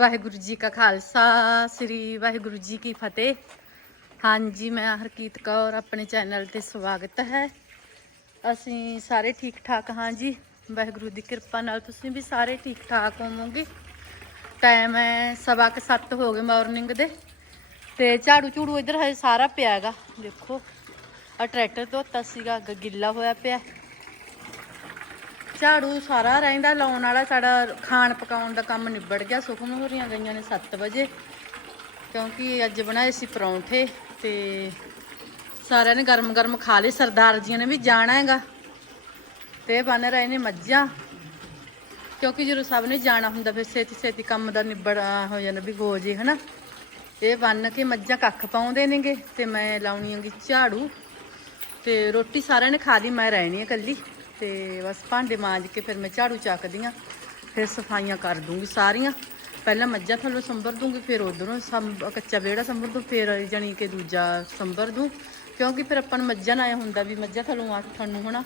ਵਾਹਿਗੁਰੂ ਜੀ ਕਾ ਖਾਲਸਾ, ਸ੍ਰੀ ਵਾਹਿਗੁਰੂ ਜੀ ਕੀ ਫਤਿਹ। ਹਾਂਜੀ, ਮੈਂ ਹਰਕੀਤ ਕੌਰ, ਆਪਣੇ ਚੈਨਲ ਤੇ ਸਵਾਗਤ ਹੈ। ਅਸੀਂ ਸਾਰੇ ਠੀਕ ਠਾਕ ਹਾਂ ਜੀ। ਵਾਹਿਗੁਰੂ ਦੀ ਕਿਰਪਾ ਨਾਲ ਤੁਸੀਂ ਵੀ ਸਾਰੇ ਠੀਕ ਠਾਕ ਹੋਵੋਗੇ। ਟਾਈਮ ਹੈ ਸਵਾ ਕੁ ਸੱਤ ਹੋ ਗਏ ਮਾਰਨਿੰਗ ਦੇ। ਤੇ ਝਾੜੂ ਝੂੜੂ ਇੱਧਰ ਹਜੇ ਸਾਰਾ ਪਿਆ ਹੈਗਾ। ਦੇਖੋ ਆ ਟਰੈਕਟਰ ਧੋਤਾ ਸੀਗਾ ਗਿੱਲਾ ਹੋਇਆ ਪਿਆ। ਝਾੜੂ ਸਾਰਾ ਰਹਿੰਦਾ, ਲਾਉਣ ਵਾਲਾ ਸਾਡਾ ਖਾਣ ਪਕਾਉਣ ਦਾ ਕੰਮ ਨਿਬੜ ਗਿਆ। ਸੁਖਮ ਹੋਰੀਆਂ ਗਈਆਂ ਨੇ 7 ਵਜੇ, ਕਿਉਂਕਿ ਅੱਜ ਬਣਾਏ ਸੀ ਪਰੌਂਠੇ ਤੇ ਸਾਰਿਆਂ ਨੇ ਗਰਮ ਗਰਮ ਖਾ ਲਏ। ਸਰਦਾਰ ਜੀਆਂ ਨੇ ਵੀ ਜਾਣਾ ਹੈਗਾ ਤੇ ਬਣ ਰਹੇ ਨੇ ਮੱਝਾਂ। ਕਿਉਂਕਿ ਜਦੋਂ ਸਭ ਨੇ ਜਾਣਾ ਹੁੰਦਾ, ਫਿਰ ਛੇਤੀ ਛੇਤੀ ਕੰਮ ਦਾ ਨਿਬੜ ਹੋ ਜਾਂਦਾ ਵੀ ਹੋ ਜੇ, ਹਨਾ। ਇਹ ਬੰਨ ਕੇ ਮੱਝਾਂ ਕੱਖ ਪਾਉਂਦੇ ਨੇਗੇ ਤੇ ਮੈਂ ਲਾਉਣੀ ਹੈਗੀ ਝਾੜੂ ਤੇ ਰੋਟੀ ਸਾਰਿਆਂ ਨੇ ਖਾ ਲਈ, ਮੈਂ ਰਹਿਣੀ ਹੈ ਇਕੱਲੀ। ਤੇ ਬਸ ਭਾਂਡੇ ਮਾਂਜ ਕੇ ਫਿਰ ਮੈਂ ਝਾੜੂ ਚੱਕਦੀ ਆ ਫਿਰ ਸਫਾਈਆਂ ਕਰ ਦੂੰਗੀ ਸਾਰੀਆਂ। ਪਹਿਲਾਂ ਮੱਝਾਂ ਥੱਲੋਂ ਸੰਭਰ ਦੂੰਗੀ, ਫਿਰ ਉਧਰੋਂ ਕੱਚਾ ਵਿਹੜਾ ਸੰਭਰ ਦੂੰ, ਫਿਰ ਜਾਣੀ ਕਿ ਦੂਜਾ ਸੰਭਰ ਦੂੰ। ਕਿਉਂਕਿ ਫਿਰ ਆਪਾਂ ਨੂੰ ਮੱਝਾਂ ਨਾਲ ਹੁੰਦਾ ਵੀ ਮੱਝਾਂ ਥੱਲੋਂ ਆਠਣ ਨੂੰ ਹਨਾ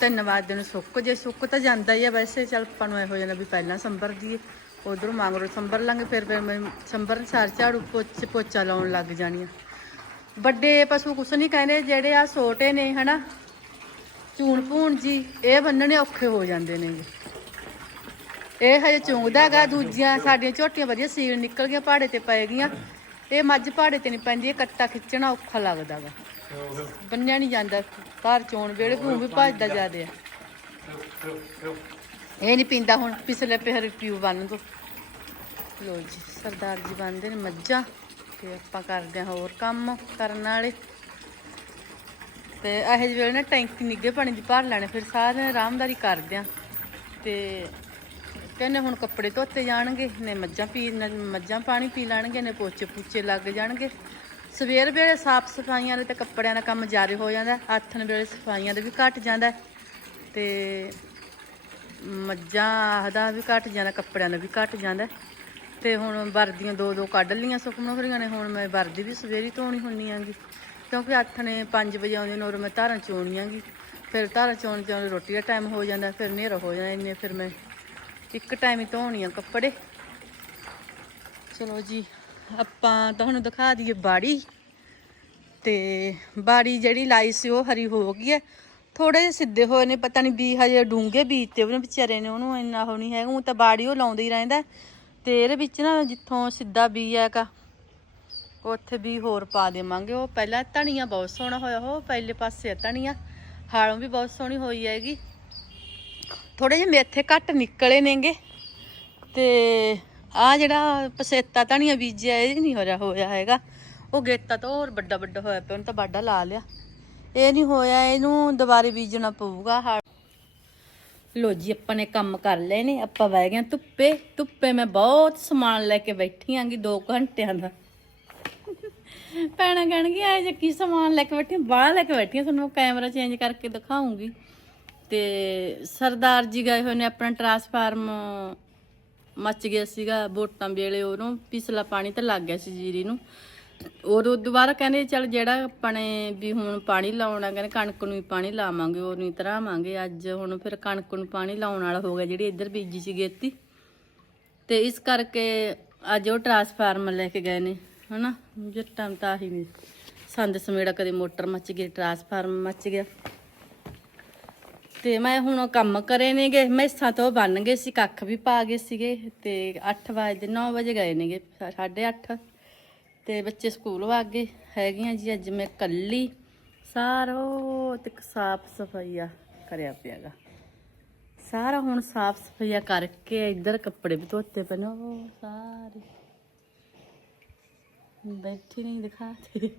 ਧੰਨਵਾਦ ਦਿਨ ਸੁੱਕ ਜੇ, ਸੁੱਕ ਤਾਂ ਜਾਂਦਾ ਹੀ ਆ ਵੈਸੇ, ਚੱਲ ਆਪਾਂ ਨੂੰ ਇਹੋ ਜਿਹਾ ਵੀ ਪਹਿਲਾਂ ਸੰਭਰ ਦੀਏ ਉਧਰੋਂ ਮੰਗਰੋ ਸੰਭਰ ਲਾਂਗੇ, ਫਿਰ ਫਿਰ ਮੈਂ ਸੰਭਰਨ ਸਾਰ ਝਾੜੂ ਪੋਚ, ਪੋਚਾ ਲਾਉਣ ਲੱਗ ਜਾਣੀ ਆ ਵੱਡੇ ਪਸ਼ੂ ਕੁਛ ਨਹੀਂ ਕਹਿੰਦੇ, ਜਿਹੜੇ ਆ ਛੋਟੇ ਨੇ ਹਨਾ ਚੂਣ ਭੂਣ ਜੀ, ਇਹ ਬੰਨਣੇ ਔਖੇ ਹੋ ਜਾਂਦੇ ਨੇ ਇਹ ਹਜੇ ਚੁੰਗਦਾ ਹੈਗਾ ਦੂਜੀਆਂ ਸਾਡੀਆਂ ਝੋਟੀਆਂ ਵਧੀਆ ਸੀਲ ਨਿਕਲ ਗਈਆਂ, ਪਹਾੜੇ ਤੇ ਪੈ ਗਈਆਂ। ਇਹ ਮੱਝ ਪਹਾੜੇ ਤੇ ਨਹੀਂ ਪੈਂਦੀ, ਇਹ ਕੱਟਾ ਖਿੱਚਣਾ ਔਖਾ ਲੱਗਦਾ ਵਾ ਬੰਨਿਆ ਨਹੀਂ ਜਾਂਦਾ, ਘਰ ਚੋਣ ਵੇਲੇ ਭੂੰ ਵੀ ਭੱਜਦਾ ਜਾਂਦੇ ਆ। ਇਹ ਨਹੀਂ ਪੀਂਦਾ ਹੁਣ, ਪਿਛਲੇ ਪਹਿਰ ਪੀਉ ਬੰਨ ਦੋ। ਲੋ ਜੀ, ਸਰਦਾਰ ਜੀ ਬੰਨਦੇ ਨੇ ਮੱਝਾਂ, ਤੇ ਆਪਾਂ ਕਰਦੇ ਹਾਂ ਹੋਰ ਕੰਮ ਕਰਨ ਵਾਲੇ। ਤੇ ਇਹੋ ਜਿਹੇ ਵੇਲੇ ਨਾ ਟੈਂਕੀ ਨਿੱਗੇ ਪਾਣੀ ਦੀ ਭਰ ਲੈਣੇ, ਫਿਰ ਸਾਰੇ ਆਰਾਮਦਾਰੀ ਕਰਦੇ ਆ। ਤੇ ਕਹਿੰਦੇ ਹੁਣ ਕੱਪੜੇ ਧੋਤੇ ਜਾਣਗੇ, ਨੇ ਮੱਝਾਂ ਪੀ, ਨੇ ਮੱਝਾਂ ਪਾਣੀ ਪੀ ਲੈਣਗੇ, ਨੇ ਪੋਚੇ ਪੂਚੇ ਲੱਗ ਜਾਣਗੇ। ਸਵੇਰ ਵੇਲੇ ਸਾਫ਼ ਸਫਾਈਆਂ ਦੇ ਤੇ ਕੱਪੜਿਆਂ ਦਾ ਕੰਮ ਜਾਰੀ ਹੋ ਜਾਂਦਾ ਆਥਣ ਵੇਲੇ ਸਫਾਈਆਂ ਦਾ ਵੀ ਘਟ ਜਾਂਦਾ। ਤੇ ਮੱਝਾਂ ਦਾ ਵੀ ਘਟ ਜਾਂਦਾ, ਕੱਪੜਿਆਂ ਦਾ ਵੀ ਘਟ ਜਾਂਦਾ। ਤੇ ਹੁਣ ਵਰਦੀਆਂ ਦੋ ਦੋ ਕੱਢ ਲੀਆਂ ਸੁਖਮਨ ਨੇ, ਹੁਣ ਮੈਂ ਵਰਦੀ ਵੀ ਸਵੇਰੀ ਧੋਣੀ ਹੁੰਨੀ ਆਂਗੀ। ਕਿਉਂਕਿ ਆਥਣੇ 5 ਵਜੇ ਆਉਂਦੇ ਨੇ ਔਰ ਮੈਂ ਧਾਰਾਂ ਚੋਣੀਆਂਗੀ ਫਿਰ ਧਾਰਾਂ ਚੋਣ ਚੋਣ ਰੋਟੀ ਦਾ ਟਾਈਮ ਹੋ ਜਾਂਦਾ, ਫਿਰ ਹਨੇਰਾ ਹੋ ਜਾਂਦਾ ਇੰਨੇ, ਫਿਰ ਮੈਂ ਇੱਕ ਟਾਈਮ ਹੀ ਧੋਣੀ ਆ ਕੱਪੜੇ। ਚਲੋ ਜੀ, ਆਪਾਂ ਤੁਹਾਨੂੰ ਦਿਖਾ ਦਈਏ ਬਾੜੀ। ਤੇ ਬਾੜੀ ਜਿਹੜੀ ਲਾਈ ਸੀ ਉਹ ਹਰੀ ਹੋ ਗਈ ਹੈ। ਥੋੜੇ ਜਿਹੇ ਸਿੱਧੇ ਹੋਏ ਨੇ, ਪਤਾ ਨਹੀਂ ਬੀ ਹਜੇ ਡੂੰਗੇ ਬੀਜ ਤੇ ਉਹਨੇ ਵਿਚਾਰੇ ਨੇ, ਉਹਨੂੰ ਇੰਨਾ ਹੋ ਨਹੀਂ ਹੈਗਾ, ਉਹ ਤਾਂ ਬਾੜੀ ਉਹ ਲਾਉਂਦਾ ਹੀ ਰਹਿੰਦਾ। ਤੇ ਇਹਦੇ ਵਿੱਚ ਨਾ ਜਿੱਥੋਂ ਸਿੱਧਾ ਬੀ ਹੈਗਾ ਉੱਥੇ ਵੀ ਹੋਰ ਪਾ ਦੇਵਾਂਗੇ। ਉਹ ਪਹਿਲਾਂ ਧਨੀਆ ਬਹੁਤ ਸੋਹਣਾ ਹੋਇਆ, ਉਹ ਪਹਿਲੇ ਪਾਸੇ ਧਨੀਆ। ਧਣੀਆਂ ਹਾਲੋਂ ਵੀ ਬਹੁਤ ਸੋਹਣੀ ਹੋਈ ਹੈਗੀ। ਥੋੜੇ ਜਿਹੇ ਮੇਥੇ ਘੱਟ ਨਿਕਲੇ ਨੇਗੇ। ਤੇ ਆ ਜਿਹੜਾ ਪਸੇਤਾ ਧਨੀਆ ਬੀਜਿਆ, ਇਹ ਨਹੀਂ ਹੋਇਆ ਹੋਇਆ ਹੈਗਾ। ਉਹ ਗੇਤਾ ਤਾਂ ਹੋਰ ਵੱਡਾ ਵੱਡਾ ਹੋਇਆ ਪਿਆ, ਉਹਨੂੰ ਤਾਂ ਬਾਡਾ ਲਾ ਲਿਆ। ਇਹ ਨਹੀਂ ਹੋਇਆ, ਇਹਨੂੰ ਦੁਬਾਰੇ ਬੀਜਣਾ ਪਊਗਾ। ਹਾ ਲੋ ਜੀ, ਆਪਾਂ ਨੇ ਕੰਮ ਕਰ ਲਏ ਨੇ। ਆਪਾਂ ਬਹਿ ਗਏ ਧੁੱਪੇ। ਧੁੱਪੇ ਮੈਂ ਬਹੁਤ ਸਮਾਨ ਲੈ ਕੇ ਬੈਠੀ ਆਂਗੀ 2 ਘੰਟਿਆਂ ਦਾ। ਪੈਣਾ ਕਹਿਣਗੇ ਆਏ ਜੇ ਕੀ ਸਮਾਨ ਲੈ ਕੇ ਬੈਠੀਆਂ, ਬਾਹਰ ਲੈ ਕੇ ਬੈਠੀਆਂ, ਤੁਹਾਨੂੰ ਕੈਮਰਾ ਚੇਂਜ ਕਰਕੇ ਦਿਖਾਉਂਗੀ। ਤੇ ਸਰਦਾਰ ਜੀ ਗਏ ਹੋਏ ਨੇ ਆਪਣਾ ਟਰਾਂਸਫਾਰਮ ਮੱਚ ਗਿਆ ਸੀਗਾ ਵੋਟਾਂ ਵੇਲੇ ਉਹਨੂੰ ਪਿਛਲਾ ਪਾਣੀ ਤਾਂ ਲੱਗ ਗਿਆ ਸੀ ਜੀਰੀ ਨੂੰ। ਉਹ ਦੁਬਾਰਾ ਕਹਿੰਦੇ ਚਲ ਜਿਹੜਾ ਆਪਣੇ ਵੀ ਹੁਣ ਪਾਣੀ ਲਾਉਣਾ ਕਹਿੰਦੇ ਕਣਕ ਨੂੰ ਹੀ ਪਾਣੀ ਲਾਵਾਂਗੇ ਉਹ ਨਹੀਂ ਤਰਾਵਾਂਗੇ। ਅੱਜ ਹੁਣ ਫਿਰ ਕਣਕ ਨੂੰ ਪਾਣੀ ਲਾਉਣ ਵਾਲਾ ਹੋ ਗਿਆ, ਜਿਹੜੀ ਇੱਧਰ ਬੀਜੀ ਸੀ ਗੇਤੀ। ਤੇ ਇਸ ਕਰਕੇ ਅੱਜ ਉਹ ਟਰਾਂਸਫਾਰਮਰ ਲੈ ਕੇ ਗਏ ਨੇ। ਹਨਾ? ਜੱਟਾਂ ਤਾਂ ਆਹੀ ਨਹੀਂ ਸੰਦ ਸਮੇੜਾ ਕਦੇ ਮੋਟਰ ਮੱਚ ਗਈ ਟਰਾਂਸਫਾਰਮਰ ਮੱਚ ਗਿਆ। ਤੇ ਮੈਂ ਹੁਣ ਕੰਮ ਕਰੇ ਨੇਗੇ, ਮੈਸਾਂ ਤੋਂ ਬਣ ਗਏ ਸੀ, ਕੱਖ ਵੀ ਪਾ ਗਏ ਸੀਗੇ। ਤੇ 8 ਵਜੇ 9 ਵਜੇ ਗਏ ਨੇਗੇ 8:30 ਤੇ ਬੱਚੇ ਸਕੂਲ ਵਾ ਗਏ, ਹੈਗੀਆਂ ਜੀ ਅੱਜ ਮੈਂ ਕੱਲੀ। ਸਾਰੋ ਤੇ ਸਾਫ਼ ਸਫਾਈਆ ਕਰਿਆ ਪਿਆਗਾ ਸਾਰਾ ਹੁਣ ਸਾਫ਼ ਸਫਾਈਆ ਕਰਕੇ ਇੱਧਰ ਕੱਪੜੇ ਵੀ ਧੋਤੇ ਪਏ ਨੇ। ਉਹ ਸਾਰੇ ਬੈਠੀ ਨਹੀਂ ਦਿਖਾਤੇ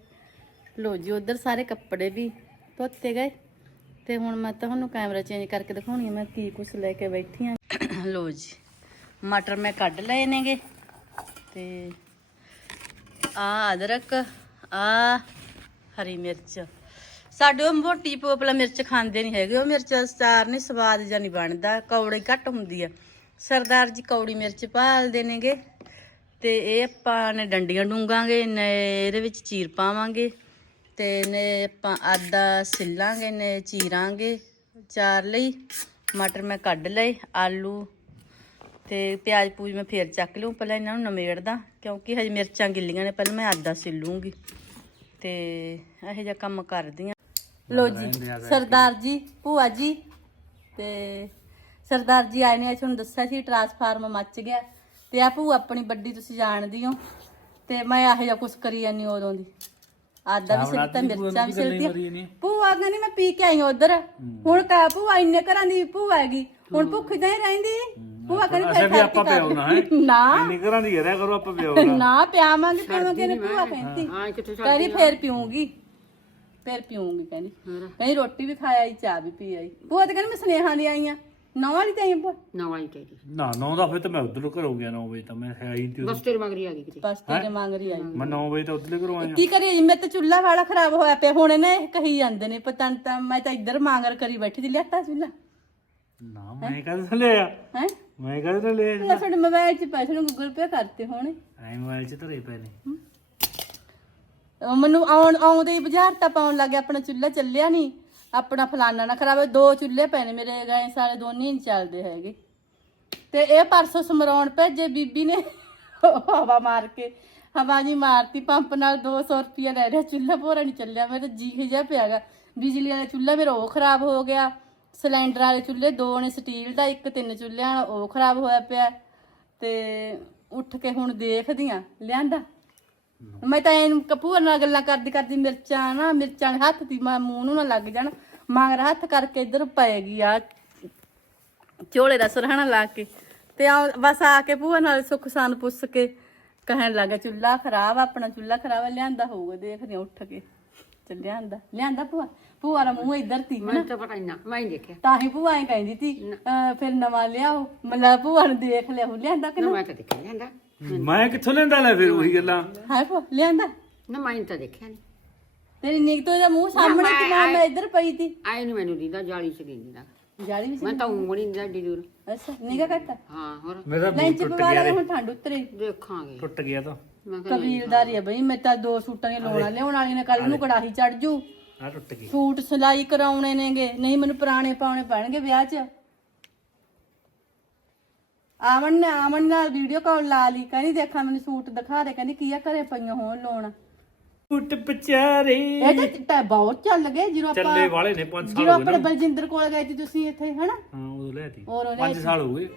ਲੋ ਜੀ, ਉਧਰ ਸਾਰੇ ਕੱਪੜੇ ਵੀ ਧੋਤੇ ਗਏ। ਤੇ ਹੁਣ ਮੈਂ ਤੁਹਾਨੂੰ ਕੈਮਰਾ ਚੇਂਜ ਕਰਕੇ ਦਿਖਾਉਣੀ ਆ, ਮੈਂ ਕੀ ਕੁਛ ਲੈ ਕੇ ਬੈਠੀ ਆ। ਲੋ ਜੀ, ਮਟਰ ਮੈਂ ਕੱਢ ਲਏ ਨੇਗੇ। ਤੇ ਆ ਅਦਰਕ, ਆ ਹਰੀ ਮਿਰਚ। ਸਾਡੇ ਉਹ ਮੋਟੀ ਪੋਪਲਾ ਮਿਰਚ ਖਾਂਦੇ ਨਹੀਂ ਹੈਗੇ, ਉਹ ਮਿਰਚ ਦਾ ਨਹੀਂ ਸਵਾਦ ਜਾਂ ਨਹੀਂ ਬਣਦਾ, ਕੌੜੀ ਘੱਟ ਹੁੰਦੀ ਆ। ਸਰਦਾਰ ਜੀ ਕੌੜੀ ਮਿਰਚ ਭਾਲਦੇ ਨੇਗੇ। ਤੇ ਇਹ ਆਪਾਂ ਨੇ ਡੰਡੀਆਂ ਡੂੰਗਾਂਗੇ ਨੇ ਇਹਦੇ ਵਿੱਚ ਚੀਰ ਪਾਵਾਂਗੇ ਤੇ ਨੇ ਆਪਾਂ ਆਦਾ ਸਿੱਲਾਂਗੇ ਨੇ ਚੀਰਾਂਗੇ ਚਾਰ ਲਈ। ਮਟਰ ਮੈਂ ਕੱਢ ਲਏ ਆਲੂ ਤੇ ਪਿਆਜ਼ ਪੂਜ ਮੈਂ ਫੇਰ ਚੱਕ ਲੂੰ ਪਹਿਲਾਂ ਇਹਨਾਂ ਨੂੰ ਨਮੇੜਦਾ ਕਿਉਂਕਿ ਹਜੇ ਮਿਰਚਾਂ ਗਿੱਲੀਆਂ ਨੇ ਪਹਿਲਾਂ ਮੈਂ ਆਦਾ ਸਿੱਲੂੰਗੀ ਤੇ ਇਹੋ ਜਿਹਾ ਕੰਮ ਕਰਦੀ ਆ। ਲੋ ਜੀ ਸਰਦਾਰ ਜੀ ਭੂਆ ਜੀ ਤੇ ਸਰਦਾਰ ਜੀ ਆਏ ਨੇ ਅੱਜ ਤੁਹਾਨੂੰ ਦੱਸਿਆ ਸੀ ਟਰਾਂਸਫਾਰਮ ਮੱਚ ਗਿਆ। ਤੇ ਆ ਭੂਆ ਆਪਣੀ ਵੱਡੀ ਤੁਸੀਂ ਜਾਣਦੀ ਹੋ। ਤੇ ਮੈਂ ਇਹੋ ਜਿਹਾ ਕੁਛ ਕਰੀ ਜਾਂਦੀ ਉਦੋਂ ਦੀ। ਆਦਾ ਵੀ ਸਿੱਟਾ ਮਿਰਚਾਂ ਵੀ ਸਿੱਟਦੀਆਂ ਭੂਆ ਕਹਿੰਦੀ ਮੈਂ ਪੀ ਕੇ ਆਈ ਉਧਰ। ਹੁਣ ਕਾ ਭੂਆ ਇੰਨੇ ਘਰਾਂ ਦੀ ਭੂਆ ਹੈਗੀ। ਹੁਣ ਭੁੱਖ ਤਾਂ ਹੀ ਰਹਿੰਦੀ। ਭੂਆ ਕਹਿੰਦੀ ਫਿਰ ਵੀ ਆਪਾਂ ਪਿਆਉਣਾ ਹੈ। ਨਾ। ਇੰਨੀ ਘਰਾਂ ਦੀ ਰਹਿ ਕਰੋ ਆਪਾਂ ਪਿਓ ਨਾ ਪਿਆਵਾਂਗੇ ਪੀਵਾਂਗੇ ਨੇ ਭੂਆ ਕਹਿੰਦੀ। ਕਹਿੰਦੀ ਫੇਰ ਪੀਉਂਗੀ ਫੇਰ ਪੀਉਂਗੀ ਕਹਿੰਦੀ। ਕਹਿੰਦੀ ਰੋਟੀ ਵੀ ਖਾਇਆ ਆਈ ਚਾਹ ਵੀ ਪੀ ਆਈ। ਭੂਆ ਤਾਂ ਕਹਿੰਦੀ ਮੈਂ ਸੁਨੇਹਾ ਦੀ ਆਈ ਆ। ਨੌ ਵਾਲੀ ਤੇ ਆਈ ਭੂਆ ਨਾ 9 ਦਾ ਫਿਰ ਤਾਂ ਮੈਂ ਉਧਰ ਘਰੋਂ ਗਿਆ 9 ਵਜੇ ਤਾਂ ਮੈਂ ਹੈ ਹੀ ਤੀ ਉਦੋਂ। ਬਸ ਤੇਰੇ ਮੰਗ ਰਹੀ ਆਈ ਮੈਂ 9 ਵਜੇ ਤਾਂ ਉਧਰਲੇ ਘਰੋਂ ਆਇਆ। ਕੀ ਕਰੀਏ ਜੀ, ਮੇਰੇ ਤੇ ਚੁੱਲ੍ਹਾ ਵਾਲਾ ਖਰਾਬ ਹੋਇਆ ਪਿਆ ਹੁਣ ਇਹਨੇ ਇਹ ਕਹੀ ਜਾਂਦੇ ਨੇ ਪਤਾ ਨੀ ਤਾਂ ਮੈਂ ਤਾਂ ਇੱਧਰ ਮਾਂਗਰ ਕਰੀ ਬੈਠੀ ਦੀ ਲਿਆਤਾ ਚੁੱਲ੍ਹਾ। ਨਾ ਮੈਂ ਕਦ ਲਿਆ? ਹੈ? ਮੈਂ ਕਦ ਲਿਆ ਸਾਡੇ ਮੋਬਾਈਲ 'ਚ ਪੈਸੇ ਨੂੰ ਗੂਗਲ ਪੇ ਕਰਤੇ ਹੋਣੇ। ਐ ਮੋਬਾਈਲ 'ਚ ਧਰੇ ਪਏ ਨੇ। ਮੈਨੂੰ ਆਉਣ ਆਉਂਦੇ ਹੀ ਬਾਜ਼ਾਰ ਤਾਂ ਪਾਉਣ ਲੱਗੇ ਆਪਣਾ ਚੁੱਲ੍ਹਾ ਚੱਲਿਆ ਨਹੀਂ ਆਪਣਾ ਫਲਾਨਾ ਨਾ ਖਰਾਬ ਹੋਏ। ਦੋ ਚੁੱਲ੍ਹੇ ਪਏ ਨੇ ਮੇਰੇ ਗਏ, ਸਾਰੇ ਦੋਨੇ ਨਹੀਂ ਚੱਲਦੇ ਹੈਗੇ। ਤੇ ਇਹ ਪਰਸੋਂ ਸਮਰਾਉਣ ਭੇਜੇ ਬੀਬੀ ਨੇ, ਹਵਾ ਮਾਰ ਕੇ, ਹਵਾ ਜੀ ਮਾਰਤੀ, ਪੰਪ ਨਾਲ 200 ਰੁਪਏ ਲੈ ਰਿਹਾ ਚੁੱਲ੍ਹਾ ਭੋਰਾ ਨਹੀਂ ਚੱਲਿਆ ਮੇਰਾ ਜੀ ਜਿਹਾ ਪਿਆਗਾ ਬਿਜਲੀ ਵਾਲਾ ਚੁੱਲ੍ਹਾ ਮੇਰਾ ਉਹ ਖਰਾਬ ਹੋ ਗਿਆ, ਸਿਲੰਡਰ ਵਾਲੇ ਚੁੱਲ੍ਹੇ, ਦੋ ਨੇ ਸਟੀਲ ਦਾ, ਇੱਕ ਤਿੰਨ ਚੁੱਲ੍ਹਿਆਂ ਵਾਲਾ, ਉਹ ਖਰਾਬ ਹੋਇਆ ਪਿਆ। ਤੇ ਉੱਠ ਕੇ ਹੁਣ ਦੇਖਦੀ ਆ, ਲਿਆਂਦਾ? ਮੈਂ ਤਾਂ ਇਹਨੂੰ ਕਪੂਰ ਨਾਲ ਗੱਲਾਂ ਕਰਦੀ ਕਰਦੀ ਮਿਰਚਾਂ ਨਾ ਮਿਰਚਾਂ ਹੱਥ ਦੀ ਮੈਂ ਮੂੰਹ ਨੂੰ ਨਾ ਲੱਗ ਜਾਣ ਮਗਰ ਹੱਥ ਕਰਕੇ ਇੱਧਰ ਪਏਗੀ ਆ। ਝੋਲੇ ਦਾ ਸਰਹਣਾ ਲਾ ਕੇ ਤੇ ਆ ਬਸ ਆ ਕੇ ਭੂਆ ਨਾਲ ਸੁੱਖ ਸਾਨ ਪੁੱਛ ਕੇ ਕਹਿਣ ਲੱਗਾ ਚੁੱਲਾ ਖਰਾਬ ਆ, ਆਪਣਾ ਚੁੱਲਾ ਖਰਾਬ ਆ, ਲਿਆਂਦਾ ਹੋਊਗਾ ਦੇਖਦੇ ਹਾਂ ਉੱਠ ਕੇ। ਚੱਲ ਲਿਆਂਦਾ ਲਿਆਂਦਾ ਭੂਆ ਭੂਆ ਦਾ ਮੂੰਹ ਇੱਧਰ ਤੀ ਨਾ। ਤਾਂ ਪਤਾ ਨਾ ਮੈਂ ਹੀ ਦੇਖਿਆ। ਤਾਂ ਹੀ ਭੂਆ ਐ ਕਹਿੰਦੀ ਤੀ ਅਹ ਫਿਰ ਨਵਾਂ ਲਿਆਓ ਮਤਲਬ ਭੂਆ ਨੂੰ ਦੇਖ ਲਿਆ ਲਿਆਂਦਾ ਕਿ ਨਾ ਨਾ? ਮੈਂ ਤਾਂ ਦੇਖਿਆ ਜਾਂਦਾ ਮੈਂ ਕਿੱਥੋਂ ਲੈਂਦਾ ਲੈ ਫਿਰ ਉਹੀ ਗੱਲਾਂ? ਹੈ ਭੂਆ ਲਿਆਂਦਾ। ਨਾ ਮੈਂ ਤਾਂ ਦੇਖਿਆ ਨਹੀਂ ਤੇਰੀ ਨਿਕ ਤੋਂ ਇਹਦਾ ਮੂੰਹ ਸਾਹਮਣੇ ਕਿ ਨਾ ਮੈਂ ਇੱਧਰ ਪਈ ਤੀ ਆਏ ਨੂੰ ਮੈਨੂੰ ਦੀਦਾ ਜਾਲੀ ਚ ਦਿੰਦਾ। ਜਾਲੀ ਵਿੱਚ ਮੈਂ ਤਾਂ ਉਂਗਲੀ ਨਹੀਂ ਏਡੀ ਦੂਰ। ਅੱਛਾ ਨਿਗਾ ਘੱਟ ਹਾਂ ਹੋਰ। ਮੇਰਾ ਲੈਂਚ ਪਵਾ ਲੈ ਹੁਣ ਠੰਡ ਉਤਰੇ। ਦੇਖਾਂਗੇ। ਟੁੱਟ ਗਿਆ ਤਾਂ। ਕਬੀਲਦਾਰੀ ਆ ਬਈ ਮੈਂ ਤਾਂ ਦੋ ਸੂਟਾਂ ਦੀਆਂ ਲੋਣਾ ਲਿਆਉਣ ਵਾਲੀਆਂ ਨੇ ਕੱਲ ਨੂੰ ਕੜਾਹੀ ਚੜ ਜੂ। ਆ ਟੁੱਟ ਗਈ। ਸੂਟ ਸਿਲਾਈ ਕਰਾਉਣੇ ਨੇਗੇ। ਨਹੀਂ ਮੈਨੂੰ ਪੁਰਾਣੇ ਪਾਉਣੇ ਪੈਣਗੇ ਵਿਆਹ 'ਚ। ਆਵਣ ਨੇ ਆਵਣ ਨਾਲ ਵੀਡੀਓ ਕਾਲ ਲਾ ਲਈ ਕਹਿੰਦੀ ਦੇਖਾਂ ਮੈਨੂੰ ਸੂਟ ਦਿਖਾ ਦੇ ਕਹਿੰਦੀ ਕੀ ਆ ਘਰੇ ਪਈਆਂ ਹੋਣ ਲੋਣ। ਟੁੱਟ ਪਚਾਰੇ। ਇਹ ਤਾਂ ਚਿੱਟਾ ਬਹੁਤ ਚੱਲ ਗਏ ਜਦੋਂ ਆਪਾਂ ਚੱਲੇ ਵਾਲੇ ਨੇ 5 ਸਾਲ ਜਦੋਂ ਆਪਣੇ ਬਲਜਿੰਦਰ ਕੋਲ ਗਏ ਸੀ ਤੁਸੀਂ ਇੱਥੇ ਹਨਾ? ਹਾਂ ਉਦੋਂ ਲੈ ਤੀ। ਔਰ ਉਹਨੇ 5 ਸਾਲ ਹੋ ਗਏ।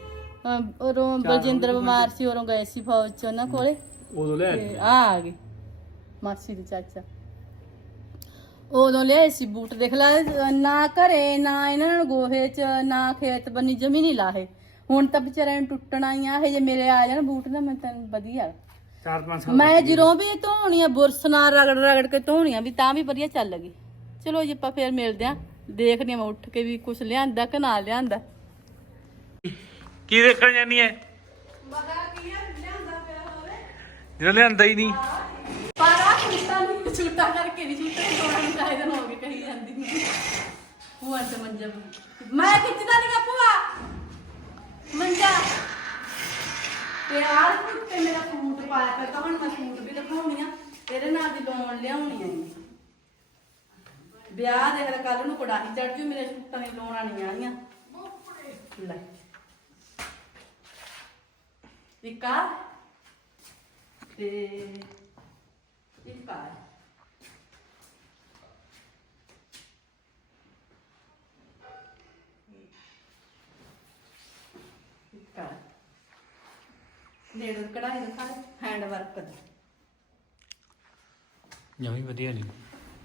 ਅਮ, ਉਰੋਂ ਬਲਜਿੰਦਰ ਬਿਮਾਰ ਸੀ ਉਰੋਂ ਗਏ ਸੀ ਫੌਜ 'ਚ ਉਹਨਾਂ ਕੋਲੇ। ਉਦੋਂ ਲੈ ਤੇ। ਆ ਆ ਗਏ ਮਾਸੀ ਦੇ ਚਾਚਾ। ਉਦੋਂ ਲਿਆਏ ਸੀ ਬੂਟ ਦੇਖ ਲੈ ਨਾ ਘਰੇ ਨਾ ਇਹਨਾਂ ਨੂੰ ਗੋਹੇ 'ਚ ਨਾ ਖੇਤ ਬੰਨੀ ਜਮੀ ਨਹੀਂ ਲਾਹੇ। ਹੁਣ ਤਾਂ ਵਿਚਾਰਿਆਂ ਨੂੰ ਟੁੱਟਣਾ ਹੀ ਆ ਇਹ ਜੇ ਮੇਰੇ ਆ ਜਾਣ ਬੂਟ ਨਾ ਮੈਂ ਤੈਨੂੰ ਵਧੀਆ। 4-5 ਸਾਲ ਮੈਂ ਜਦੋਂ ਵੀ ਧੋਣੀਆਂ ਬੁਰਸ ਨਾਲ ਰਗੜ ਰਗੜ ਕੇ ਧੋਣੀਆਂ ਵੀ ਤਾਂ ਵੀ ਵਧੀਆ ਚੱਲ ਗਈ। ਚਲੋ ਜੀ ਆਪਾਂ ਫੇਰ ਮਿਲਦੇ ਆਂ ਦੇਖਦੇ ਆਂ ਮੈਂ ਉੱਠ ਕੇ ਵੀ ਕੁਝ ਲਿਆਂਦਾ ਕਿ ਨਾ ਲਿਆਂਦਾ। ਕੀ ਦੇਖਣ ਜਾਨੀ ਐ? ਜਿਹੜਾ ਲਿਆਂਦਾ ਹੀ ਨਹੀਂ। ਪਾਰਾ ਕੁੱਤਾ ਨੂੰ ਛੂਟਾ ਕਰਕੇ ਨਹੀਂ ਛੂਟਾ ਦੋੜਨ ਚਾਹੀਦਾ ਹੋ ਗਏ ਕਹੀ ਜਾਂਦੀ ਨਹੀਂ ਭੂਆ ਤੇ ਮੰਜਾ ਮੈਂ ਖਿੱਚਦਾ ਨਹੀਂ ਮੰਜਾ। ਤੇ ਆਹ ਮੇਰਾ ਸੂਟ ਪਾਇਆ ਕਰ, ਤਾਂ ਹੁਣ ਮੈਂ ਸੂਟ ਵੀ ਦਿਖਾਉਣੀ ਆ, ਤੇਰੇ ਨਾਲ ਦੀ ਲੋਨ ਲਿਆਉਣੀ ਆ ਵਿਆਹ ਦੇ ਹਰ ਕੱਲ ਨੂੰ ਕੜਾਹੀ ਚੜ ਜੂ, ਮੇਰੇ ਸੂਟਾਂ ਦੀ ਲੋਨਾਂ ਨਹੀਂ ਆਣੀਆਂ ਲੈ। ਇੱਕ ਤੇ ਇੱਕ ਆ ਆ ਨੇੜ ਕਢਾਈ ਦਿਖਾ ਹੈਂਡ ਵਰਕ ਦਾ। ਜਮੀ ਵਧੀਆ ਨਹੀਂ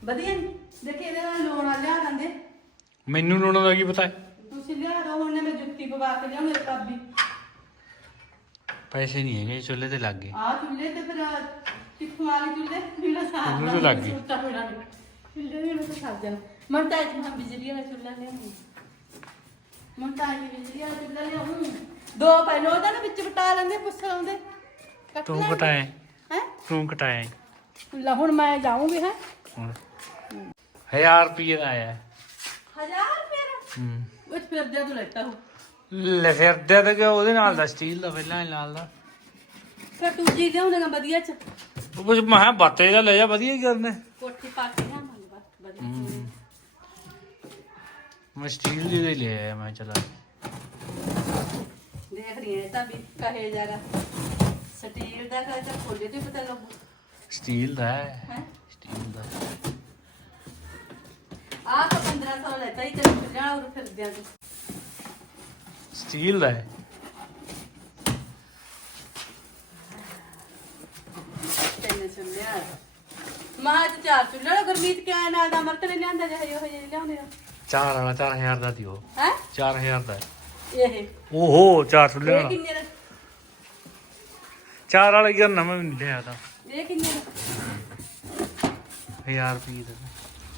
ਵਧੀਆ ਨੀ? ਦੇਖੀ ਇਹਦੇ ਨਾਲ ਲੋਣਾ ਲਿਆ ਦਿੰਦੇ। ਮੈਨੂੰ ਲੋਣਾ ਦਾ ਕੀ ਪਤਾ ਤੁਸੀਂ ਲਿਆ ਦੋ ਹੁਣ ਮੈਂ ਜੁੱਤੀ ਪਵਾ ਕੇ ਲਿਆ ਮੇਰੇ ਭਾਬੀ। ਪੈਸੇ ਨਹੀਂ ਹੈਗੇ ਚੁੱਲ੍ਹੇ ਤੇ ਲੱਗ ਗਏ। ਆ ਚੁੱਲ੍ਹੇ ਤੇ ਫਿਰ ਕਿੱਥੋਂ ਵਾਲੀ ਚੁੱਲ੍ਹੇ? ਮੇਰਾ ਸਾਹ ਉਹਨੂੰ ਤਾਂ ਲੱਗ ਗਈ। ਚੁੱਲ੍ਹੇ ਦੇ ਵਿੱਚ ਸਰ ਜਾਣਾ। ਮੈਂ ਤਾਂ ਮੈਂ ਬਿਜਲੀ ਵਾਲਾ ਚੁੱਲ੍ਹਾ ਲਿਆਉਂਗੀ ਮੈਂ ਤਾਂ ਅੱਜ ਬਿਜਲੀ ਵਾਲਾ ਚੁੱਲ੍ਹਾ ਲਿਆਉਂ ਦੋ ਉਹਦਾ ਨਾ ਵਿੱਚ ਬਟਾ ਲੈਂਦੇ ਪੁੱਛ ਲਾਉਂਦੇ। ਤੂੰ। ਕਟਾਏ ਹੈਂ? ਤੂੰ ਕਟਾਏ। ਲੈ ਹੁਣ ਮੈਂ ਜਾਊਂਗੀ ਹੈ? ਹੁਣ। 1000 ਰੁਪਏ ਦਾ ਆਇਆ। ਹੈ। ਹਜ਼ਾਰ ਫਿਰ ਹੂੰ। ਵਿੱਚ ਫਿਰ ਦੇ ਤੂੰ ਲੈਤਾ ਹੋ ਲੈ ਫਿਰਦੇ ਤਾਂ ਕਿ ਉਹਦੇ ਨਾਲ ਦਾ ਸਟੀਲ ਦਾ ਪਹਿਲਾਂ ਹੀ ਨਾਲ ਦਾ। ਫਿਰ ਤੂੰ ਜੀ ਲਿਆਉਂਦਾ ਵਧੀਆ ਚ। ਉਹ ਕੁਝ ਮਹਾ ਬਾਤੇ ਦਾ ਲੈ ਜਾ ਵਧੀਆ ਹੀ ਕਰਨੇ। ਕੋਠੀ ਪਾ ਕੇ ਲਿਆ ਮੰਨ ਬਸ ਵਧੀਆ। ਮੈਂ ਸਟੀਲ ਦੀ ਦਾ ਲੈ ਆਇਆ ਮੈਂ ਚਲਾ ਦੇ ਦੇਖ ਰਹੀ ਹੈ ਤਾਂ ਵੀ ਕਹੇ ਜਾਗਾ ਸਟੀਲ ਦਾ ਕਹੇ ਤਾਂ ਖੋਲੇ ਤੇ ਪਤਾ ਲੱਗੂ। ਸਟੀਲ ਦਾ ਹੈ। ਸਟੀਲ ਦਾ। ਆਹ ਤਾਂ 1500 ਲੈਤਾ ਹੀ ਤੇ ਪੰਜਾਹ ਹੋਰ ਫਿਰਦੇ ਆ ਤੂੰ ਸਟੀਲ ਦਾ ਹੈ। ਤਿੰਨ ਚੁੱਲ੍ਹੇ ਮਾਂ ਤੇ ਚਾਰ ਚੁੱਲ੍ਹੇ ਗੁਰਮੀਤ ਕਿਆ ਨਾਲ ਦਾ ਮਰਤ ਨੇ ਲਿਆਂਦਾ ਜਿਹਾ ਜਿਹੇ ਲਿਆਉਂਦੇ ਆ। ਚਾਰ ਵਾਲਾ 4000 ਦਾ ਦਿਓ। ਹੈ? 4000 ਦਾ ਹੈ। ਇਹ। ਓਹੋ ਚਾਰ ਚੁੱਲ੍ਹੇ ਇਹ ਵਾਲਾ। ਕਿੰਨੇ ਦਾ? ਚਾਰ ਵਾਲਾ ਯਾਰ ਨਵਾਂ ਵੀ ਨਹੀਂ ਲਿਆ ਤਾਂ। ਇਹ ਕਿੰਨੇ ਦਾ? 1000 ਰੁਪਏ ਦਾ।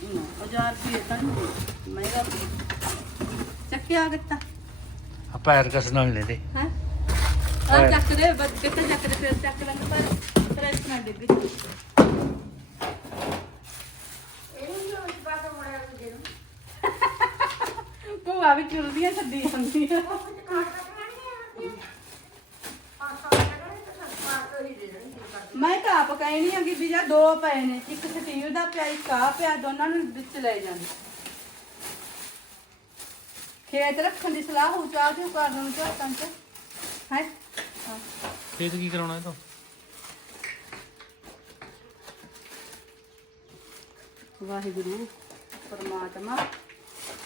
ਨਾ, ਹਜ਼ਾਰ ਰੁਪਏ ਤਾਂ ਨਹੀਂ ਮਹਿੰਗਾ ਚੱਕਿਆ ਕਿੱਤਾ? ਆ ਪੈਰ ਕਸ ਨਾਲ ਲੈ ਦੇ ਹੈ ਆ ਚੱਕ ਦੇ ਬੱਦ ਕਿੱਥੇ ਚੱਕ ਦੇ ਫਿਰ ਚੱਕ ਲੈਂਦੇ ਪਰ ਪ੍ਰੈਸ ਨਾ ਡਿੱਗ ਜੀ ਭੂਆ ਵੀ ਚੁਲਦੀਆਂ ਛੱਡੀ ਜਾਂਦੀ ਆ। ਮੈਂ ਤਾਂ ਆਪ ਕਹਿਣੀ ਆ ਕਿ ਵੀ ਜਾਂ ਦੋ ਪਏ ਨੇ ਇੱਕ ਸਟੀਲ ਦਾ ਪਿਆ ਇੱਕ ਆ ਪਿਆ ਦੋਨਾਂ ਨੂੰ ਵਿੱਚ ਲੈ ਜਾਂਦੇ। ਖੇਤ ਰੱਖਣ ਦੀ ਸਲਾਹ ਹੋ ਚਾਹ ਤੇ ਕਰ ਨੂੰ ਚਾਹ ਤਾਂ ਚ ਹੈ? ਇਹ ਕੀ ਕਰਾਉਣਾ ਇਹ ਤੋਂ? ਵਾਹਿਗੁਰੂ ਪਰਮਾਤਮਾ।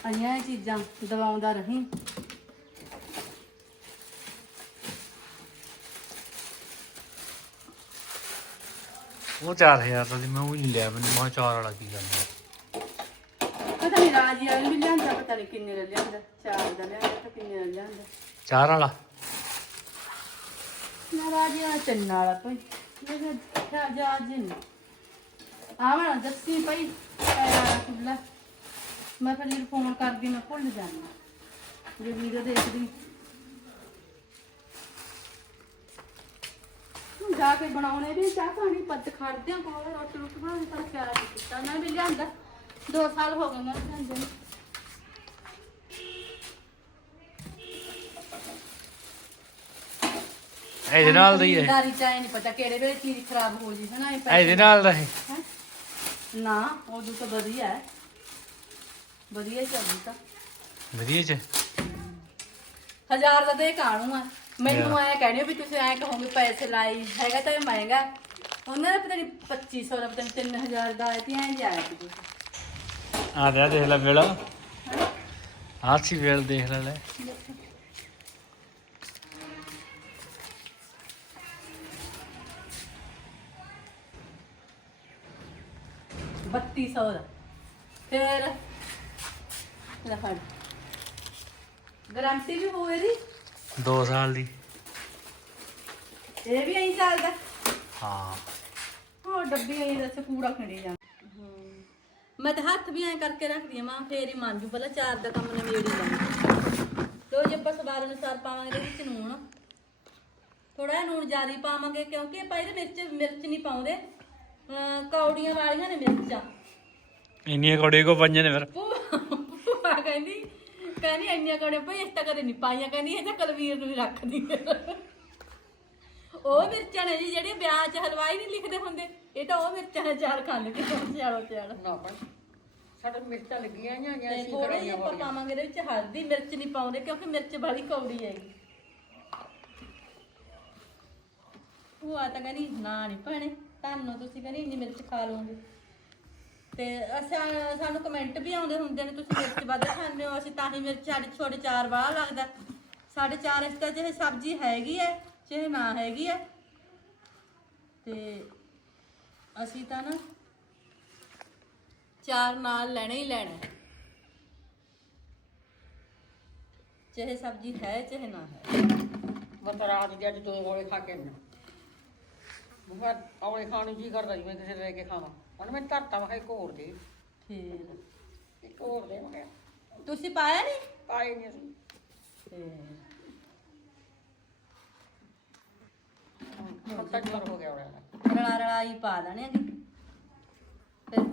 ਅਈਆਂ ਚੀਜ਼ਾਂ ਦਵਾਉਂਦਾ ਰਹੀਂ। ਉਹ 4000 ਦਾ ਸੀ ਮੈਂ ਉਹ ਨਹੀਂ ਲਿਆ ਮੈਨੂੰ ਮੈਂ ਚਾਰ ਵਾਲਾ ਕੀ ਕਰਨਾ। ਪਤਾ ਨਹੀਂ ਰਾਜੀ ਵਾਲੀ ਵੀ ਲਿਆਂਦਾ ਪਤਾ ਨਹੀਂ ਕਿੰਨੇ ਦਾ ਲਿਆਂਦਾ ਚਾਰ ਦਾ ਲਿਆਂਦਾ ਤਾਂ ਕਿੰਨੇ ਦਾ ਲਿਆਂਦਾ। ਚਾਰ ਵਾਲਾ? ਨਾ ਰਾਜੀ ਵਾਲਾ ਚੰਨਾ ਵਾਲਾ ਭਾਈ ਮੈਂ ਜਾ ਜਿੰਨ ਆਵਣਾ ਦੱਸੀ ਭਾਈ ਆਇਆ ਖੁੱਲਾ ਮੈਂ ਫਿਰ ਵੀਰ ਫੋਨ ਕਰਦੀ ਮੈਂ ਭੁੱਲ ਜਾਣਾ ਜੇ ਵੀਡੀਓ ਦੇਖਦੀ। ਹੁਣ ਜਾ ਕੇ ਬਣਾਉਣੇ ਵੀ ਚਾਹ ਪਾਣੀ ਪੱਤ ਖੜਦੇ ਆ ਕੋਲ ਰੋਟੀ ਰੋਟੀ ਬਣਾਉਣੀ ਪਰ ਖਿਆਲ ਨਹੀਂ ਕੀਤਾ ਨਾ ਵੀ ਲਿਆਂਦਾ। ਦੋ ਸਾਲ ਹੋ ਗਏ ਮੈਂ ਲਿਆਂਦੇ ਨੂੰ। ਇਹਦੇ ਨਾਲ ਦਾ ਹੀ ਹੈ ਆਏਂ ਨਹੀਂ ਪਤਾ ਕਿਹੜੇ ਵੇਲੇ ਚੀਜ਼ ਖਰਾਬ ਹੋ ਜੀ ਹਨਾ ਇਹ ਇਹਦੇ ਨਾਲ ਦਾ ਹੈਂ? ਨਾ ਉਹ ਤਾਂ ਵਧੀਆ ਹੈ। ਵਧੀਆ ਚੱਲਦੀ ਤਾਂ। ਵਧੀਆ ਚ ਹਜ਼ਾਰ ਦਾ ਇਹ ਕਾਣੂ ਆ। ਮੈਨੂੰ ਐ ਕਹਿੰਦੇ ਵੀ ਤੁਸੀਂ ਐ ਕਹੋਗੇ ਪੈਸੇ ਲਾਈ ਹੈਗਾ ਤਾਂ ਇਹ ਮਹਿੰਗਾ। ਉਹਨਾਂ ਦਾ ਪਤਾ ਨਹੀਂ 2500 ਦਾ ਪਤਾ ਨਹੀਂ 3000 ਦਾ ਆਇਆ ਤੇ ਐਂ ਜਾਇਆ ਸੀ। ਆ ਦੇ ਆ ਦੇਖ ਲੈ ਵੇਲਾ। ਸੀ ਵੇਲ ਦੇਖ ਲੈ ਲੈ। ਬੱਤੀ ਸੌ ਦਾ। ਫਿਰ ਲੈ ਫੜ। ਗਾਰੰਟੀ ਵੀ ਹੋਵੇ ਦੀ 2 ਸਾਲ ਦੀ। ਇਹ ਵੀ ਐਂ ਚੱਲਦਾ ਹਾਂ। ਉਹ ਡੱਬੀ ਐਂ ਦੱਸ ਕੂੜਾ ਖੜੀ ਜਾਂ ਮੈਂ ਤਾਂ ਹੱਥ ਵੀ ਐਂ ਕਰਕੇ ਰੱਖਦੀ ਆ ਮਾਂ ਫੇਰ ਹੀ ਮੰਨ ਜੂ ਪਹਿਲਾਂ ਚਾਰ ਦਾ ਕੰਮ ਨਵੇੜੀ ਲਾਂਗੇ ਲੋ ਜੇ ਆਪਾਂ ਸਵਾਦ ਅਨੁਸਾਰ ਪਾਵਾਂਗੇ ਇਹਦੇ ਵਿੱਚ ਨੂਣ। ਥੋੜਾ ਜਿਹਾ ਨੂਣ ਜ਼ਿਆਦਾ ਪਾਵਾਂਗੇ ਕਿਉਂਕਿ ਆਪਾਂ ਇਹਦੇ ਵਿੱਚ ਮਿਰਚ ਨਹੀਂ ਪਾਉਂਦੇ। ਕੌੜੀਆਂ ਵਾਲੀਆਂ ਨੇ ਮਿਰਚਾਂ। ਇੰਨੀਆਂ ਕੋੜੇ ਕੋ ਪੰਜ ਨੇ ਫਿਰ? ਭੂਆ ਕਹਿੰਦੀ ਕਹਿੰਦੀ ਇੰਨੀਆਂ ਕੌੜੇ ਭਈ ਇਸ ਤਾਂ ਕਦੇ ਨਹੀਂ ਪਾਈਆਂ ਕਹਿੰਦੀ ਇਹ ਤਾਂ ਕਲਵੀਰ ਨੂੰ ਹੀ ਰੱਖਦੀ ਹੈ ਉਹ ਮਿਰਚਾਂ ਨੇ ਜੀ ਜਿਹੜੇ ਵਿਆਹ 'ਚ ਹਲਵਾਈ ਨਹੀਂ ਲਿਖਦੇ ਹੁੰਦੇ ਇਹ ਤਾਂ ਉਹ ਮਿਰਚਾਂ ਨੇ ਚਾਰ ਖਾਣ ਕੇ ਚਾਲੋ ਚਾਲ ਨਾ ਪਰ ਸਾਡੇ ਮਿਰਚਾਂ ਲੱਗੀਆਂ ਜਾਂ ਜਾਂ ਅਸੀਂ ਥੋੜੇ ਜਿਹੇ ਆਪਾਂ ਪਾਵਾਂਗੇ ਇਹਦੇ ਵਿੱਚ ਹਲਦੀ ਮਿਰਚ ਨਹੀਂ ਪਾਉਂਦੇ ਕਿਉਂਕਿ ਮਿਰਚ ਵਾਲੀ ਕੌੜੀ ਹੈਗੀ ਉਹ ਆ ਤਾਂ ਕਹਿੰਦੀ ਨਾ ਨਹੀਂ ਭੈਣੇ ਤੁਹਾਨੂੰ ਤੁਸੀਂ ਕਹਿੰਦੀ ਇੰਨੀ ਮਿਰਚ ਖਾ ਲਓਗੇ। ਤੇ ਅਸਾਂ ਸਾਨੂੰ ਕਮੈਂਟ ਵੀ ਆਉਂਦੇ ਹੁੰਦੇ ਨੇ, ਤੁਸੀਂ ਮਿਰਚ ਵੱਧ ਖਾਂਦੇ ਹੋ, ਅਸੀਂ ਤਾਂ ਹੀ ਮਿਰਚ ਸਾਡੇ ਛੋਟੇ ਚਾਰ ਵਾਲਾ ਲੱਗਦਾ। ਸਾਡੇ ਚਾਰ ਇਸ ਤਾਂ ਜਿਹੇ ਸਬਜ਼ੀ ਹੈਗੀ ਹੈ, ਚਾਹੇ ਨਾ ਹੈਗੀ ਹੈ। ਤੇ ਅਸੀਂ ਤਾਂ ਨਾ ਚਾਰ ਨਾਲ ਲੈਣਾ ਹੀ ਲੈਣਾ। ਚਾਹੇ ਸਬਜ਼ੀ ਹੈ, ਚਾਹੇ ਨਾ ਹੈ। ਬਸ ਰਾਤ ਦੇ ਅੱਜ ਦੋ ਗੋਲੇ ਖਾ ਕੇ ਨਾ ਮੈਂ ਔਲੇ ਖਾਣ ਨੂੰ ਜੀ ਕਰਦਾ ਜੀ, ਮੈਂ ਕਿਸੇ ਦੇ ਲੈ ਕੇ ਖਾਵਾਂ। ਹੁਣ ਮੈਂ ਧਰਤਾ ਕਿਹਾ ਇੱਕ ਹੋਰ ਦੇ। ਫਿਰ ਇੱਕ ਹੋਰ ਦੇ ਮੈਂ ਤੁਸੀਂ ਪਾਇਆ ਨਹੀਂ? ਪਾਏ ਨਹੀਂ ਅਸੀਂ। ਹੋ ਗਿਆ ਉਹਦਾ। ਰਲਾ ਰਲਾਈ ਪਾ ਦੇਣੇ ਅਗੇ ਫਿਰ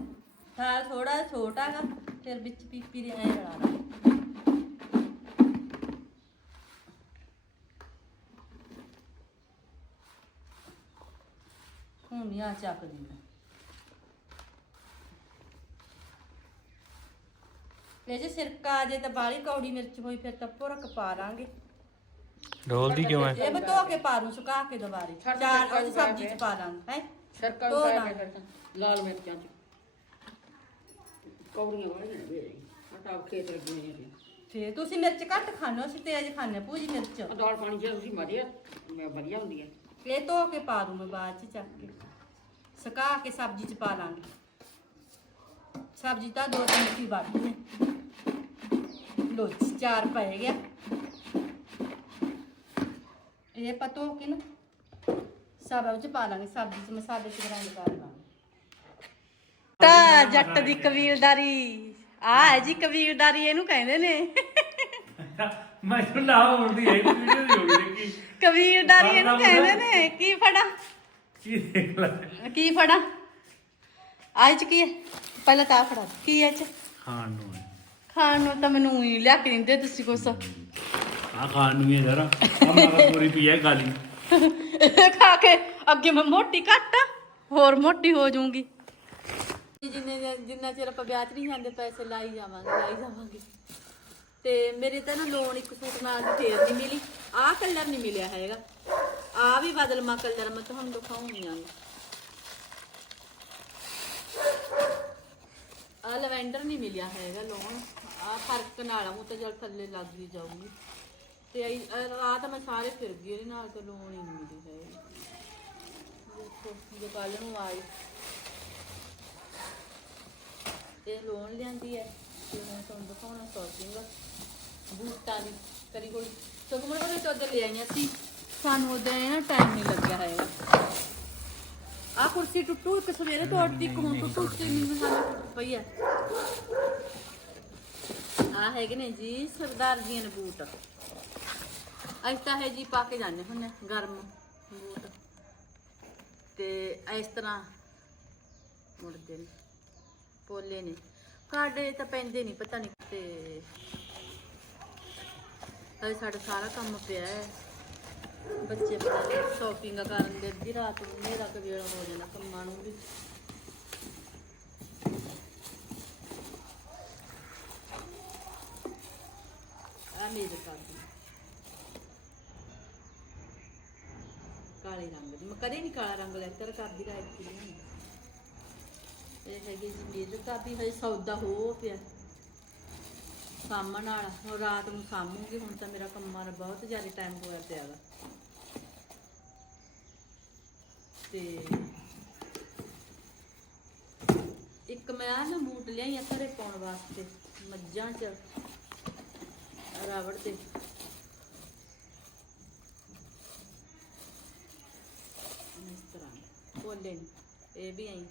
ਥਾਲ ਥੋੜਾ ਛੋਟਾ ਗਾ ਫਿਰ ਵਿੱਚ ਪੀਪੀ ਦੇ ਐ ਰਲਾ ਲਾ ਹੁਣ ਨਹੀਂ ਆ ਚੱਕਦੀ। ਮੈਂ ਇਹ ਜੇ ਸਿਰਕਾ ਆ ਜੇ ਤਾਂ ਬਾਲੀ ਕੌੜੀ ਮਿਰਚ ਹੋਈ ਫਿਰ ਤਾਂ ਭੁਰਕ ਪਾ ਲਾਂਗੇ। ਢੋਲਦੀ ਕਿਉਂ ਹੈ ਇਹ ਮੈਂ ਧੋ ਕੇ ਪਾ ਦੂੰ ਸੁਕਾ ਕੇ ਦੁਬਾਰੇ। ਚਾਰ ਉਹਦੀ ਸਬਜ਼ੀ ਚ ਪਾ ਦਾਂਗੇ ਹੈ? ਸਰਕਲ ਧੋ ਪਾ ਲਾ। ਕੇ ਫਿਰ ਤਾਂ ਲਾਲ ਮਿਰਚਾਂ ਚ। ਕੌੜੀਆਂ ਵਾਲੀਆਂ ਨੇ ਵੇ ਆਟਾ ਖੇਤ ਲੱਗੀ ਹੋਈਆਂ ਨੇ। ਤੇ ਤੁਸੀਂ ਮਿਰਚ ਘੱਟ ਖਾਣੋ ਅਸੀਂ ਤੇਜ਼ ਖਾਣੇ ਪੂਜੀ ਮਿਰਚ। ਆ ਦਾਲ ਪਾਣੀ ਜੇ ਤੁਸੀਂ ਮਾਰੀ ਮੈਂ ਵਧੀਆ ਹੁੰਦੀ ਹੈ। ਇਹ ਧੋ ਕੇ ਪਾ ਦੂੰ ਮੈਂ ਬਾਅਦ ਚ ਚੱਕ ਕੇ। ਸੁਕਾ ਕੇ ਸਬਜ਼ੀ ਚ ਪਾ ਲਾਂਗੇ। ਸਬਜ਼ੀ ਤਾਂ ਦੋ ਤਿੰਨ ਕੀ ਬਾਕੀ ਨੇ ਲੋ ਜੀ, ਚਾਰ ਪੈ ਗਿਆ। ਇਹ ਪਤੋ ਕਿ ਨਾ ਸਭ ਵਿੱਚ ਪਾ ਲਾਂਗੇ ਸਬਜ਼ੀ ਚ ਮਸਾਲੇ ਚ ਗ੍ਰਾਈਂਡ ਕਰ ਲਾਂਗੇ। ਤਾਂ ਜੱਟ ਦੀ ਕਬੀਲਦਾਰੀ ਆ ਹੈ ਜੀ ਕਬੀਲਦਾਰੀ ਇਹਨੂੰ ਕਹਿੰਦੇ ਨੇ। ਮੈਨੂੰ ਨਾ ਹੁੰਦੀ ਹੈ ਵੀਡੀਓ ਦੀ ਹੋ ਗਈ ਕੀ ਕਬੀਲਦਾਰੀ ਇਹਨੂੰ ਕਹਿੰਦੇ ਨੇ ਕੀ ਫੜਾ? ਕੀ ਦੇਖ ਲੈ। ਕੀ ਫੜਾ? ਚ ਕੀ ਹੈ? ਪਹਿਲਾਂ ਤਾਂ ਆਹ ਫੜਾ ਕੀ ਹੈ ਚ? ਖਾਣ ਨੂੰ ਹੈ। ਖਾਣ ਨੂੰ ਤਾਂ ਮੈਨੂੰ ਹੀ ਲਿਆ ਕੇ ਦਿੰਦੇ ਤੁਸੀਂ ਕੁਛ। ਆਹ ਖਾਣ ਨੂੰ ਹੀ ਹੈ ਜਰਾ ਆ ਮਗਰ ਪੂਰੀ ਹੈ ਗਾਲੀ ਖਾ ਕੇ ਅੱਗੇ ਮੈਂ ਮੋਟੀ ਘੱਟ ਹੋਰ ਮੋਟੀ ਹੋ ਜਾਊਂਗੀ। ਜਿੰਨੇ ਜਿੰਨਾ ਚਿਰ ਆਪਾਂ ਵਿਆਹ 'ਚ ਨਹੀਂ ਜਾਂਦੇ ਪੈਸੇ ਲਾਈ ਜਾਵਾਂਗੇ ਲਾਈ ਜਾਵਾਂਗੇ। ਤੇ ਮੇਰੇ ਤਾਂ ਨਾ ਲੋਨ ਇੱਕ ਸੂਟ ਨਾਲ ਦੀ ਫੇਰ ਨਹੀਂ ਮਿਲੀ। ਆਹ ਕਲਰ ਨਹੀਂ ਮਿਲਿਆ ਹੈਗਾ। ਆ ਵੀ ਬਦਲਮਾ ਕਲਰ ਮੈਂ ਤੁਹਾਨੂੰ ਦਿਖਾਉਂਗੀ ਆਂ। ਆ ਲਵੈਂਡਰ ਨਹੀਂ ਮਿਲਿਆ ਹੈਗਾ ਲੋਨ ਆ ਫ਼ਰਕ ਨਾਲ ਆ, ਉਹ ਤਾਂ ਜਲ ਥੱਲੇ ਲੱਗ ਹੀ ਜਾਊਗੀ। ਤੇ ਆਹ ਅਹ ਰਾਤ ਮੈਂ ਸਾਰੇ ਫਿਰ ਗਈ ਇਹਦੇ ਨਾਲ ਤਾਂ ਲੋਨ ਹੀ ਨਹੀਂ ਮਿਲੀ ਹੈ ਦੇਖੋ ਜੇ ਕੱਲ ਨੂੰ ਆਈ। ਤੇ ਲੋਨ ਲਿਆਂਦੀ ਹੈ ਤੇ ਮੈਂ ਤੁਹਾਨੂੰ ਦਿਖਾਉਣਾ ਸੋਚਿੰਗ ਬੂਟਾਂ ਦੀ ਕਰੀ ਕੋਈ ਸਗਮਣ ਵਾਲੇ ਤੋਂ ਲੈ ਆਈਆਂ ਸੀ ਸਾਨੂੰ ਉਹਦੇ ਨਾ ਟਾਈਮ ਨਹੀਂ ਲੱਗਿਆ ਹੈਗਾ। ਆ ਕੁਰਸੀ ਟੁੱਟੂ, ਇੱਕ ਸਵੇਰੇ ਤੋੜਦੀ ਇੱਕ ਹੁਣ ਟੁੱਟੂ ਤਿੰਨ ਦਿਨ ਸਾਨੂੰ ਟੁੱਟ ਪਈ ਆ ਆ ਹੈਗੇ ਨੇ ਜੀ ਸਰਦਾਰ ਜੀਆਂ ਦੇ ਬੂਟ। ਅਸੀਂ ਤਾਂ ਹੈ ਜੀ ਪਾ ਕੇ ਜਾਂਦੇ ਹੁੰਨੇ ਗਰਮ ਬੂਟ। ਤੇ ਇਸ ਤਰ੍ਹਾਂ ਮੁੜਦੇ ਨੇ, ਪੋਲੇ ਨੇ। ਸਾਡੇ ਤਾਂ ਪੈਂਦੇ ਨਹੀਂ ਪਤਾ ਨਹੀਂ ਤੇ ਅਜੇ ਸਾਡਾ ਸਾਰਾ ਕੰਮ ਪਿਆ ਹੈ। ਬੱਚੇ ਪਤਾ ਨਹੀਂ ਸ਼ਾਪਿੰਗ ਕਰਨ ਦੇ ਅੱਧੀ ਰਾਤ ਨੂੰ ਮੇਰਾ ਕਵੇਲਾ ਹੋ ਜਾਂਦਾ ਕੰਮਾਂ ਨੂੰ ਵੀ। ਆ ਮੇਰੇ ਕਾਬੀ ਕਾਲੇ ਰੰਗ ਦੀ। ਮੈਂ ਕਦੇ ਨਹੀਂ ਕਾਲਾ ਰੰਗ ਲੈ ਕਰ ਕਰਦੀ ਰਾਇ ਕਿ ਨਹੀਂ। ਇਹ ਹੈਗੀ ਜੀ ਮੇਰੇ ਕਾਬੀ ਹਜੇ ਸੌਦਾ ਹੋ ਪਿਆ। ਸਾਂਭਣ ਵਾਲਾ ਹੁਣ ਰਾਤ ਨੂੰ ਸਾਂਭੂਗੀ, ਹੁਣ ਤਾਂ ਮੇਰਾ ਕੰਮਾਂ ਦਾ ਬਹੁਤ ਜ਼ਿਆਦਾ ਟਾਈਮ ਹੋਇਆ ਪਿਆ ਵਾ ਤੇ ਇੱਕ ਮੈਂ ਆਹ ਨਾ ਬੂਟ ਲਿਆਈ ਆ ਘਰੇ ਪਾਉਣ ਵਾਸਤੇ, ਮੱਝਾਂ ਚ ਰਾਵੜ ਤੇ ਇਸ ਤਰ੍ਹਾਂ ਬੋਲੇ ਨੀ। ਇਹ ਵੀ ਆਈ